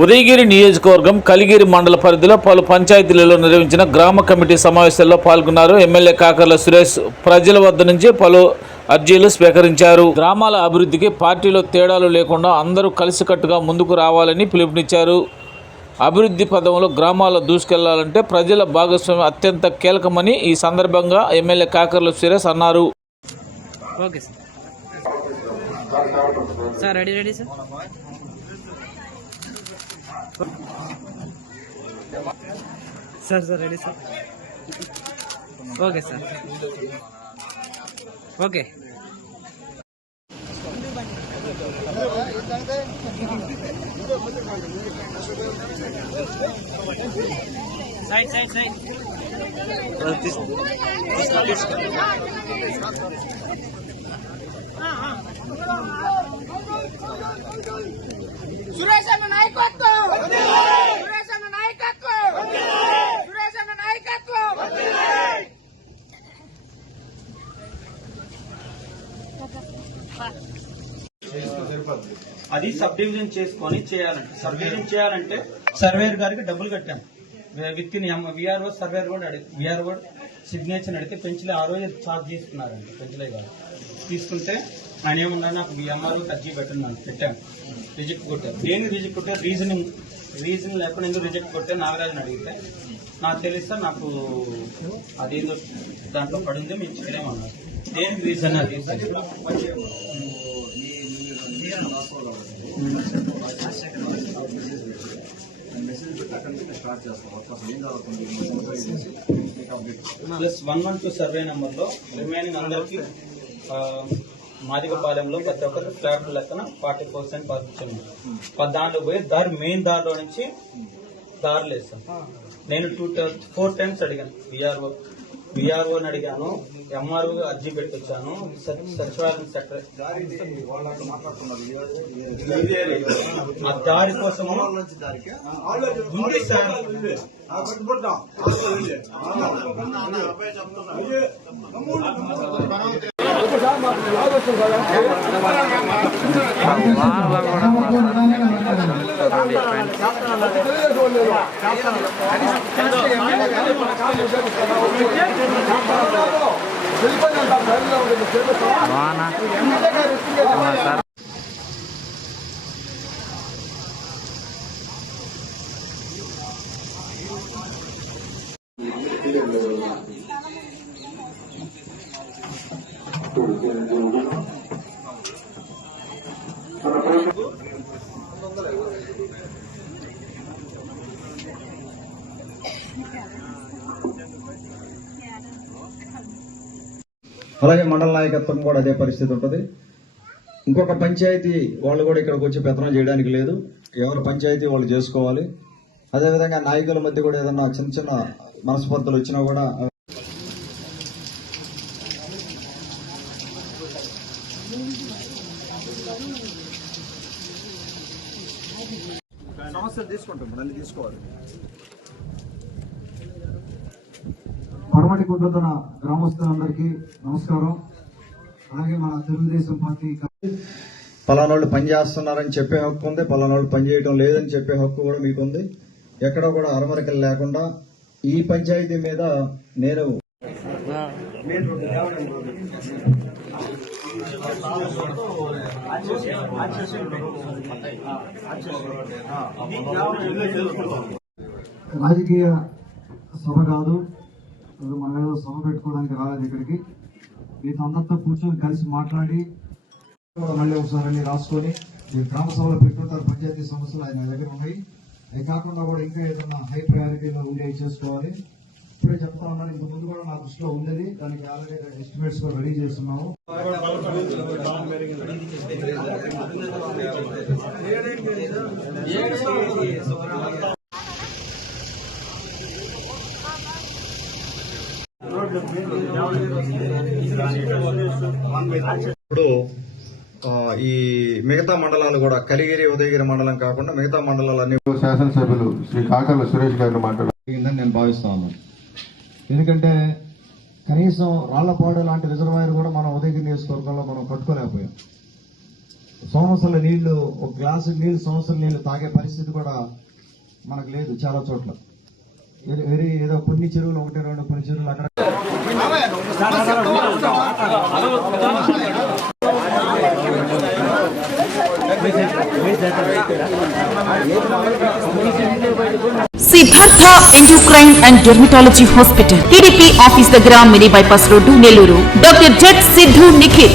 ఉదయగిరి నియోజకవర్గం కలిగిరి మండల పరిధిలో పలు పంచాయతీలలో నిర్వహించిన గ్రామ కమిటీ సమావేశాల్లో పాల్గొన్నారు. ఎమ్మెల్యే కాకర్ల సురేష్ ప్రజల వద్ద నుంచి పలు అర్జీలు స్వీకరించారు. గ్రామాల అభివృద్ధికి పార్టీలో తేడాలు లేకుండా అందరూ కలిసికట్టుగా ముందుకు రావాలని పిలుపునిచ్చారు. అభివృద్ధి పదంలో గ్రామాల దూసుకెళ్ళాలంటే ప్రజల భాగస్వామ్యం అత్యంత కీలకమని ఈ సందర్భంగా ఎమ్మెల్యే కాకర్ల సురేష్ అన్నారు. Okay sir. Ready ready sir? Sir sir ready sir. Okay sir. Okay. Side side side Suresh అన్న నాయకత్వం. అది సబ్ డివిజన్ చేసుకొని చేయాలంటే సబ్ డివిజన్ చేయాలంటే సర్వేర్ గారికి డబ్బులు కట్టాం. విత్ ఇన్ విఆర్ఓ సర్వేర్ కూడా అడిగి విఆర్ఓ సిగ్నేచర్ అడిగితే పెంచలే ఆ రోజు చార్జ్ తీసుకున్నారండి పెంచలే గారు తీసుకుంటే ఆయన ఏమన్నా నాకు ఎంఆర్ఓ అర్జీ పెట్టండి పెట్టాను రిజెక్ట్ కొట్టారు. దేని రిజెక్ట్ కొట్టే రీజనింగ్ రీజన్ లేకుండా ఎందుకు రిజెక్ట్ కొట్టే నాగరాజుని అడిగితే. నాకు తెలిస్తే నాకు అదేదో దాంట్లో పడింది మేము చేయలేమన్నారు దేని రీజన్ అది? Plus one one two survey నెంబర్లో రిమైనింగ్ అందరికి మాదిగపాలెంలో ప్రతి ఒక్కరు ఫ్లాట్ లెక్కన ఫార్టీ పర్సెంట్ పంపించాను దాంట్లో పోయి దారి మెయిన్ దారిలో నుంచి దారులు వేస్తాను నేను టూ ఫోర్ టైమ్స్ అడిగాను విఆర్ఓ విఆర్ఓని అడిగాను ఎంఆర్ఓ అర్జీ పెట్టొచ్చాను సచివాలయం సెక్రటరీ ఆ దారి కోసము ఉంది సార్ சார் అలాగే మండల నాయకత్వం కూడా అదే పరిస్థితి ఉంటుంది. ఇంకొక పంచాయతీ వాళ్ళు కూడా ఇక్కడికి వచ్చి పెత్తనం చేయడానికి లేదు. ఎవరు పంచాయతీ వాళ్ళు చేసుకోవాలి. అదేవిధంగా నాయకుల మధ్య కూడా ఏదన్నా చిన్న చిన్న మనస్పర్ధలు వచ్చినా కూడా సమస్యలు తీసుకుంటాం అన్ని తీసుకోవాలి. పడమటి కుటుంబ గ్రామస్తులందరికీ నమస్కారం. అలాగే మన తెలుగుదేశం పార్టీ పలానోళ్ళు పని చేస్తున్నారని చెప్పే హక్కు ఉంది పలానోళ్ళు పని చేయడం లేదని చెప్పే హక్కు కూడా మీకు ఉంది. ఎక్కడ కూడా అరమరికలు లేకుండా ఈ పంచాయతీ మీద నేను రాజకీయ సభ కాదు అది మనం ఏదో సభ పెట్టుకోవడానికి రాలేదు ఇక్కడికి. మీతో అందరితో కూర్చొని కలిసి మాట్లాడి మళ్ళీ ఒకసారి అన్ని రాసుకొని మీరు గ్రామ సభలో పెట్టుంటారు పంచాయతీ సమస్యలు ఆయన దగ్గర ఉన్నాయి. అవి కాకుండా కూడా ఇంకా ఏదైనా హై ప్రయారిటీలో ఉండేవి చేసుకోవాలి. ఇప్పుడే చెప్తా ఉన్నాను. ఇంత ముందు కూడా నా దృష్టిలో ఉండేది. దానికి ఆల్రెడీ ఎస్టిమేట్స్ కూడా రెడీ చేస్తున్నాము. ఇప్పుడు ఈ మిగతా మండలాలు కూడా కలిగిరి ఉదయగిరి మండలం కాకుండా మిగతా మండలాలన్నీ శాసనసభ్యులు శ్రీ కాకర్ల సురేష్ గారిని మాట్లాడారు. జరిగిందని నేను భావిస్తా ఉన్నాను. ఎందుకంటే కనీసం రాళ్ళపాడు లాంటి రిజర్వాయర్ కూడా మనం ఉదయగిరి నియోజకవర్గంలో మనం కట్టుకోలేకపోయాం సంవత్సరాల నీళ్ళు ఒక గ్లాసు నీళ్ళు సంవత్సరం నీళ్ళు తాగే పరిస్థితి కూడా మనకు లేదు చాలా చోట్ల. వెరీ ఏదో కొన్ని చెరువులు ఒకటి రెండు కొన్ని చెరువులు అక్కడ. Siddhartha endocrine and dermatology hospital. TDP office దగ్గర mini bypass road Nellore. Doctor jet Siddhu Nikhil